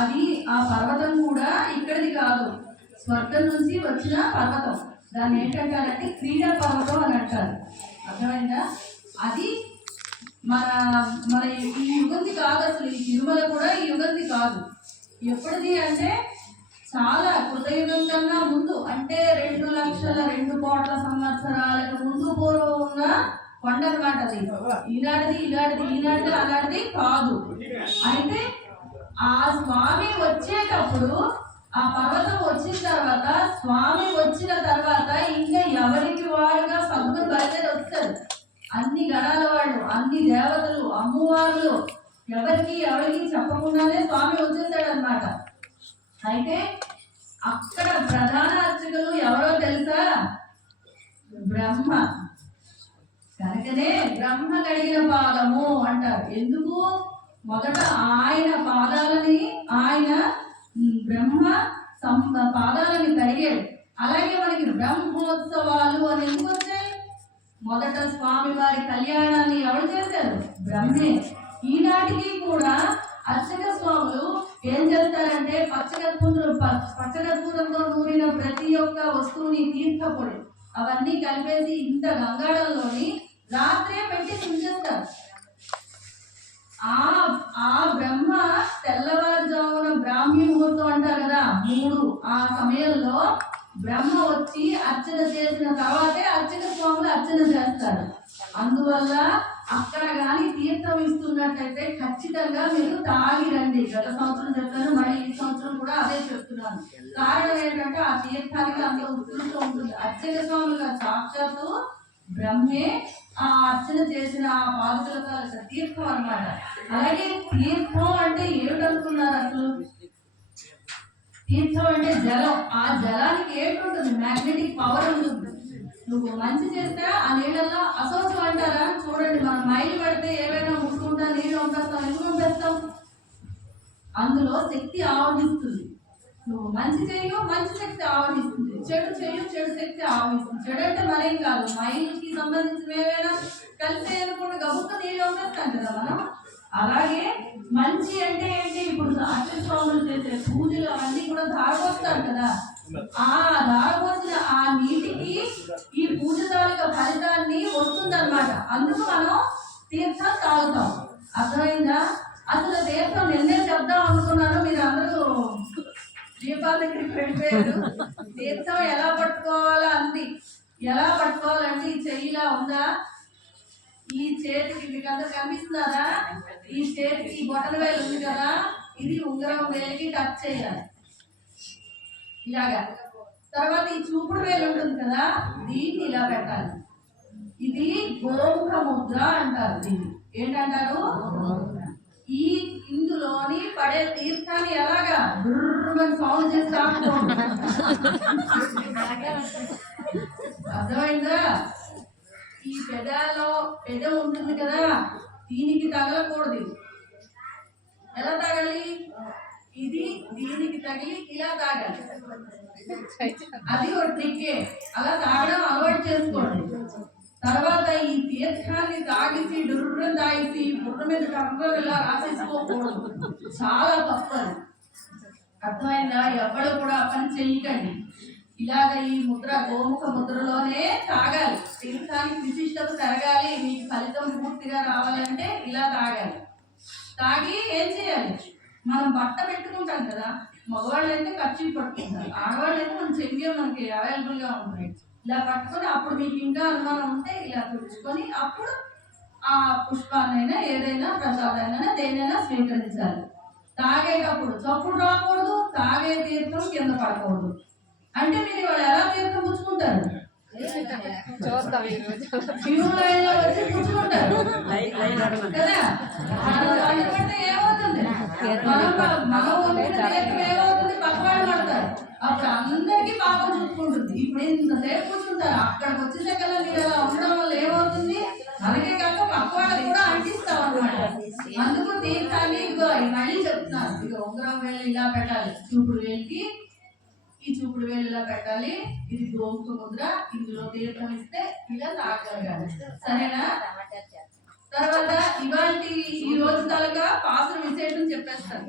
అది ఆ పర్వతం కూడా ఇక్కడిది కాదు, స్వర్గం నుంచి వచ్చిన పర్వతం. దాన్ని ఏంటంటారంటే క్రీడా పర్వతం అని అంటారు. అర్థమైందా? అది మన మన ఈ యుగంది కాదు, అసలు ఈ తిరుమల కూడా ఈ యుగంది కాదు. ఎప్పటిది అంటే చాలా కృతయుగం కన్నా ముందు, అంటే 2,02,00,000 సంవత్సరాలకు ముందు పూర్వం ఉన్న కొండ అనమాట. అది ఈనాటిది అలాంటిది కాదు. అయితే ఆ స్వామి వచ్చేటప్పుడు, ఆ పర్వతం వచ్చిన తర్వాత, స్వామి వచ్చిన తర్వాత ఇంకా ఎవరికి వాడుగా సద్గురు బయలుదేరి వస్తారు. అన్ని గణాల వాళ్ళు, అన్ని దేవతలు, అమ్మవార్లు, ఎవరికి చెప్పకుండానే స్వామి వచ్చేసాడు అనమాట. అయితే అక్కడ ప్రధాన అర్చకులు ఎవరో తెలుసా? బ్రహ్మ. కనుకనే బ్రహ్మ కడిగిన పాదము అంటారు. ఎందుకు? మొదట ఆయన పాదాలని, ఆయన బ్రహ్మ పాదాలని కడిగాడు. అలాగే మనకి బ్రహ్మోత్సవాలు అని ఎందుకు వచ్చాయి? మొదట స్వామి వారి కళ్యాణాన్ని ఎవరు చేశారు? బ్రహ్మే. ఈనాటికి కూడా అర్చక స్వాములు ఏం చేస్తారంటే పచ్చకర్పూరంతో నూరిన ప్రతి ఒక్క వస్తువుని, తీర్థపొడి అవన్నీ కలిపేసి ఇంత గంగాళంలోని రాత్రే పెట్టి ఉంచేస్తారు. ఆ బ్రహ్మ తెల్లవారుజామున బ్రాహ్మీ ముహూర్తం అంటారు కదా, 3 ఆ సమయంలో బ్రహ్మ వచ్చి అర్చన చేసిన తర్వాతే అర్చక స్వాములు అర్చన చేస్తారు. అందువల్ల అక్కడ కానీ తీర్థం ఇస్తున్నట్లయితే ఖచ్చితంగా మీరు తాగి రండి. గత సంవత్సరం చెప్పాను, మళ్ళీ ఈ సంవత్సరం కూడా అదే చెప్తున్నాను. కారణం ఏంటంటే ఆ తీర్థానికి అంత ఉత్కృష్టం ఉంటుంది. అర్చక స్వాములుగా సాక్షాత్తు బ్రహ్మే ఆ అర్చన చేసిన ఆ పాదుకల తీర్థం అన్నమాట. అలాగే తీర్థం అంటే ఏమిటనుకున్నారు అసలు? తీర్థం అంటే జలం. ఆ జలానికి ఏంటుంటుంది? మ్యాగ్నెటిక్ పవర్ ఉంటుంది. నువ్వు మంచి చేస్తే ఆ నీళ్ళల్లో అశౌచం అంటారా? చూడండి, మనం మైలు పడితే ఏవైనా ముట్టుకుంటా నీళ్ళు పంపేస్తాం. ఎందుకు పంపేస్తాం? అందులో శక్తి ఆవహిస్తుంది. నువ్వు మంచి చేయు, మంచి శక్తి ఆవహిస్తుంది. చెడు చేయు, చెడు శక్తి ఆవహిస్తుంది. చెడు అంటే మరేం కాదు, మైలుకి సంబంధించిన ఏవైనా కలిసే అనుకుంటే గబుక్క నీళ్ళు పంపేస్తాం కదా మనం. అలాగే మంచి అంటే ఏంటి? ఇప్పుడు అర్చక స్వాములు చేసే పూజలు అవన్నీ కూడా ధారపోస్తారు కదా. ఆ ధారపోసిన ఆ నీటికి ఈ పూజ తాలూకా ఫలితాన్ని వస్తుందన్నమాట. అందుకు మనం తీర్థం తాగుతాం. అర్థమైందా? అసలు తీర్థం నిన్నే చెప్దాం అనుకున్నాను, మీరు అందరూ దీపాల దగ్గరికి వెళ్ళిపోయారు. తీర్థం ఎలా పట్టుకోవాలా అంది. ఎలా పట్టుకోవాలంటే ఈ చెయ్యిలా ఉందా, ఈ చేతికి మీకు అందరు కనిపిస్తున్నారా? ఈ చేతికి బొటన వేలు ఉంది కదా, ఇది ఉంగరం వేలికి టచ్ చేయాలి ఇలాగా. తర్వాత ఈ చూపుడు వేలు ఉంటుంది కదా, దీన్ని ఇలా పెట్టాలి. ఇది గోముఖ ముద్ర అంటారు. దీన్ని ఏంటంటారు? ఈ ఇందులోని పడే తీర్థాన్ని ఎలాగా డుర్రమని సౌండ్ చేసి అర్థమైందా? ఈ పెదం ఉంటుంది కదా, దీనికి తగలకూడదు. ఎలా తాగాలి? ఇది దీనికి తగిలి ఇలా తాగాలి. అది ఒక ట్రిక్కే. అలా తాగడం అలవాటు చేసుకోండి. తర్వాత ఈ తీర్థాన్ని తాగిసి డుర్రం తాగిసి బుర్ర మీద కర్ర ఇలా రాసేసుకోకూడదు. చాలా తప్పదు. అర్థమైందా? ఎవరు కూడా ఆ పని చెయ్యకండి. ఇలాగ ఈ ముద్ర గోముఖ ముద్రలోనే తాగాలి. తీర్థానికి విశిష్టత పెరగాలి, మీకు ఫలితం పూర్తిగా రావాలంటే ఇలా తాగాలి. తాగి ఏం చేయాలి? మనం బట్ట పెట్టుకుంటాం కదా, మగవాళ్ళు అయితే ఖర్చు పట్టుకుంటారు, ఆడవాళ్ళు అయితే మన చెయ్యి మనకి అవైలబుల్గా ఉంటాయి. ఇలా పట్టుకొని అప్పుడు మీకు ఇంకా అనుమానం ఉంటే ఇలా తుడుచుకొని అప్పుడు ఆ పుష్పాన్నైనా ఏదైనా ప్రసాదాన్నైనా దేనైనా స్వీకరించాలి. తాగేటప్పుడు చప్పుడు రాకూడదు, తాగే తీర్థం కింద పడకూడదు. అంటే మీరు ఇవాళ ఎలా తీర్థం పుచ్చుకుంటారు? వచ్చి పుచ్చుకుంటారు కదా. పడితే ఏమవుతుంది? ఏమవుతుంది? పక్కవాడు పడతారు. అప్పుడు అందరికీ పాపం చూసుకుంటుంది. ఇప్పుడు ఇంతసేపు కూర్చుంటారు, అక్కడికి వచ్చేసరికల్లా మీరు అలా ఉండడం వల్ల ఏమవుతుంది? అలాగే కాక పక్కవాళ్ళకి కూడా అంటిస్తాం అన్నమాట. అందుకు తీర్థాన్ని మళ్ళీ చెప్తున్నాను, ఇక ఉంగరం వేలు ఇలా పెట్టాలి, చూపుడు వేలికి ఈ చూపుడు వేలు ఇలా పెట్టాలి. ఇది గోముఖ ముద్ర. ఇందులో తీర్థం ఇస్తే ఇలా తాగలగాలి. సరేనా? తర్వాత ఇవాళ ఈ రోజు తాలూకా పాసులు విశేషం చెప్పేస్తాను.